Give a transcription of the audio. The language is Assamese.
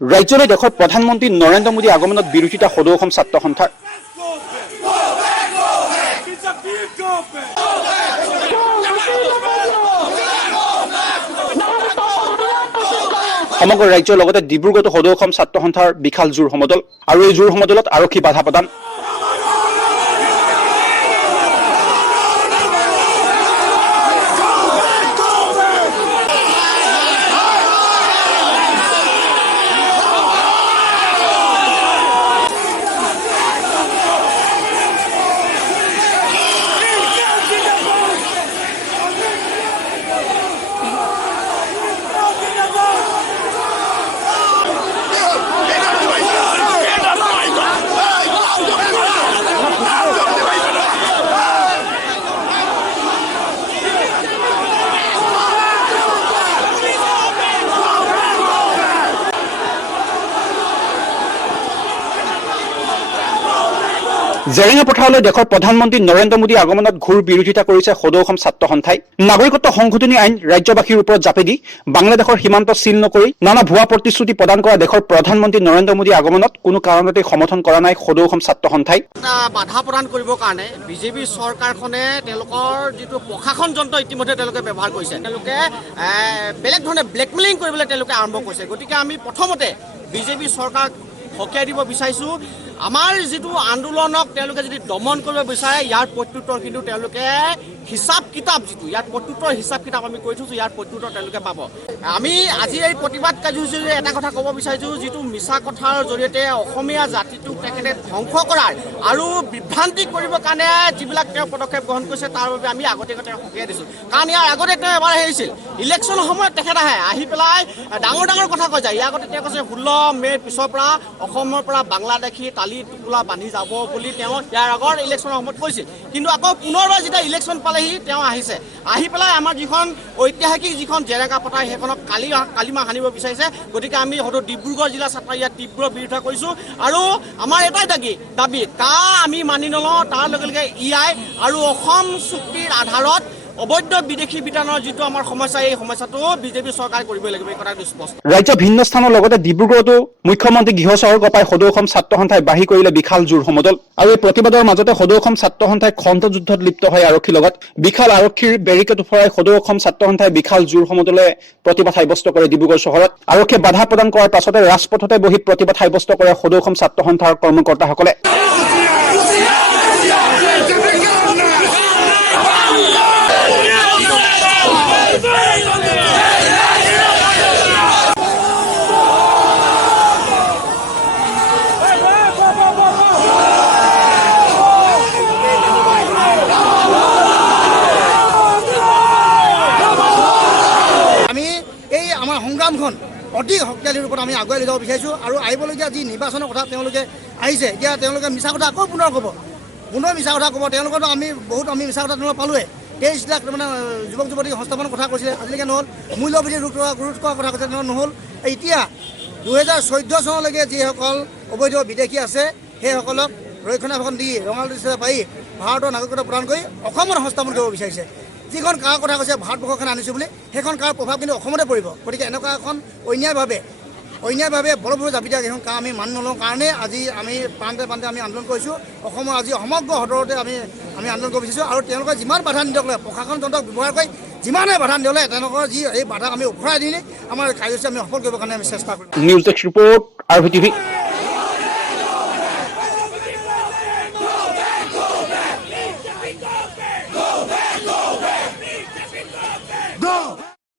ৰাজ্যলৈ দেশৰ প্ৰধানমন্ত্ৰী নৰেন্দ্ৰ মোদী আগমনত বিৰোধিতা সদৌ অসম ছাত্ৰ সন্থাৰ। সমগ্ৰ ৰাজ্যৰ লগতে ডিব্ৰুগড়তো সদৌ অসম ছাত্ৰ সন্থাৰ বিশাল জোৰ সমদল আৰু এই জোৰ সমদলত আৰক্ষী বাধা প্ৰদান। জেৰেঙা পথাৰলৈ দেশৰ প্ৰধানমন্ত্ৰী নৰেন্দ্ৰ মোদী আগমনত ঘোৰ বিৰোধিতা কৰিছে সদৌ অসম ছাত্ৰ সন্থাই। নাগৰিকত্ব সংশোধনী আইন ৰাজ্যবাসীৰ ওপৰত জাপি দি বাংলাদেশৰ সীমান্ত চিল নকৰি নানা ভুৱা প্ৰতিশ্ৰুতি প্ৰদান কৰা দেশৰ প্ৰধানমন্ত্ৰী নৰেন্দ্ৰ মোদী আগমনত কোনো কাৰণতে সমৰ্থন কৰা নাই সদৌ অসম ছাত্ৰ সন্থাই। বাধা প্ৰদান কৰিবৰ কাৰণে বিজেপি চৰকাৰখনে তেওঁলোকৰ যিটো প্ৰশাসন যন্ত্ৰ ইতিমধ্যে তেওঁলোকে ব্যৱহাৰ কৰিছে। তেওঁলোকে বেলেগ ধৰণে ব্লেকমেইলিং কৰিবলৈ তেওঁলোকে আৰম্ভ কৰিছে। গতিকে আমি প্ৰথমতে বিজেপি চৰকাৰক সকীয়াই দিব বিচাৰিছোঁ। আমাৰ যিটো আন্দোলনক তেওঁলোকে যদি দমন কৰিব বিচাৰে ইয়াৰ প্ৰত্যুত্তৰ কিন্তু তেওঁলোকে হিচাপ কিতাপ যিটো ইয়াৰ প্ৰত্যুত্তৰ হিচাপ কিতাপ আমি কৈ থৈছোঁ, ইয়াৰ প্ৰত্যুত্তৰ তেওঁলোকে পাব। আমি আজি এই প্ৰতিবাদ কাৰ্যসূচীৰে এটা কথা ক'ব বিচাৰিছোঁ, যিটো মিছা কথাৰ জৰিয়তে অসমীয়া জাতিটোক তেখেতে ধ্বংস কৰাৰ আৰু বিভ্ৰান্তি কৰিবৰ কাৰণে যিবিলাক তেওঁ পদক্ষেপ গ্ৰহণ কৰিছে তাৰ বাবে আমি আগতীয়াকৈ সকীয়াই দিছোঁ। কাৰণ ইয়াৰ আগতে তেওঁ এবাৰ আহিছিল ইলেকশ্যনৰ সময়ত তেখেত আহি পেলাই ডাঙৰ ডাঙৰ কথা কৈ যায়। ইয়াৰ আগতে তেওঁ কৈছে 16 মে'ৰ পিছৰ পৰা অসমৰ পৰা বাংলাদেশী টালি টোপোলা বান্ধি যাব বুলি তেওঁ ইয়াৰ আগৰ ইলেকশ্যনৰ সময়ত কৈছিল। কিন্তু আকৌ পুনৰবাৰ যেতিয়া ইলেকশ্যন পালেহি তেওঁ আহিছে, আহি পেলাই আমাৰ যিখন ঐতিহাসিক যিখন জেৰেঙা পথাৰ সেইখনক কালিমা সানিব বিচাৰিছে। গতিকে আমি হয়তো ডিব্ৰুগড় জিলা ছাত্ৰই ইয়াত তীব্ৰ বিৰোধিতা কৰিছোঁ আৰু আমাৰ এটাই দাবী আমি মানি নলওঁ। তাৰ লগে লগে EI আৰু অসম চুক্তিৰ আধাৰত অবৈধ বিদেশী বিতানৰ যিটো আমাৰ সমস্যা এই সমস্যাটো বিজেপি চৰকাৰে কৰিবই লাগিব, এই কথাটো স্পষ্ট। ৰাজ্যৰ ভিন্ন স্থানৰ লগতে ডিব্ৰুগড়তো মুখ্যমন্ত্ৰী গৃহ চহৰ গপাই সদৌ অসম ছাত্ৰ সন্থাই বাঢ়ি কৰিলে বিশাল জোৰ সমদল আৰু এই প্ৰতিবাদৰ মাজতে সদৌ অসম ছাত্ৰ সন্থাই খণ্ড যুদ্ধত লিপ্ত হয় আৰক্ষীৰ লগত। বিশাল আৰক্ষীৰ বেৰিকেড উফৰাই সদৌ অসম ছাত্ৰ সন্থাই বিশাল জোৰ সমদলে প্ৰতিবাদ সাব্যস্ত কৰে ডিব্ৰুগড় চহৰত। আৰক্ষীয়ে বাধা প্ৰদান কৰাৰ পাছতে ৰাজপথতে বহি প্ৰতিবাদ সাব্যস্ত কৰে সদৌ অসম ছাত্ৰ সন্থাৰ কৰ্মকৰ্তাসকলে। আমাৰ সংগ্ৰামখন অধিক শক্তিশালী ৰূপত আমি আগুৱাই লৈ যাব বিচাৰিছোঁ আৰু আহিবলগীয়া যি নিৰ্বাচনৰ কথা তেওঁলোকে আহিছে, এতিয়া তেওঁলোকে মিছা কথা আকৌ পুনৰ মিছা কথা ক'ব। তেওঁলোকতো আমি মিছা কথা তেওঁলোকে পালোৱে। 23 লাখ মানে যুৱক যুৱতী সংস্থাপনৰ কথা কৈছিলে, আজিলৈকে নহ'ল। মূল্যবৃদ্ধি ৰোধ কৰাৰ কথা কৈছে, নহ'ল। এতিয়া 2014 চনলৈকে যিসকল অবৈধ বিদেশী আছে সেইসকলক ৰক্ষণাবেক্ষণ দি ৰঙালী পাৰি ভাৰতৰ নাগৰিকত্ব প্ৰদান কৰি অসমত সংস্থাপন কৰিব বিচাৰিছে। যিখন কাৰ কথা কৈছে ভাৰতবৰ্ষখন আনিছোঁ বুলি, সেইখন কাৰ প্ৰভাৱ কিন্তু অসমতে পৰিব। গতিকে এনেকুৱা এখন অন্যায়ভাৱে বলপূৰ্বক জাপি দিয়া এখন কাৰ আমি মানি নলওঁ কাৰণে আজি আমি প্ৰান্তে আমি আন্দোলন কৰিছোঁ। অসমৰ আজি সমগ্ৰ সদৰতে আমি আন্দোলন কৰিব বিচাৰিছোঁ আৰু তেওঁলোকে যিমান বাধা নিদিয়ক প্ৰশাসন যন্ত্ৰক ব্যৱহাৰ কৰি যিমানে বাধা নিদিলে তেওঁলোকৰ এই বাধাক আমি উফৰাই দিলে আমাৰ কাৰ্যসূচী আমি সফল কৰিবৰ কাৰণে আমি চেষ্টা কৰিম। News desk report RVTV।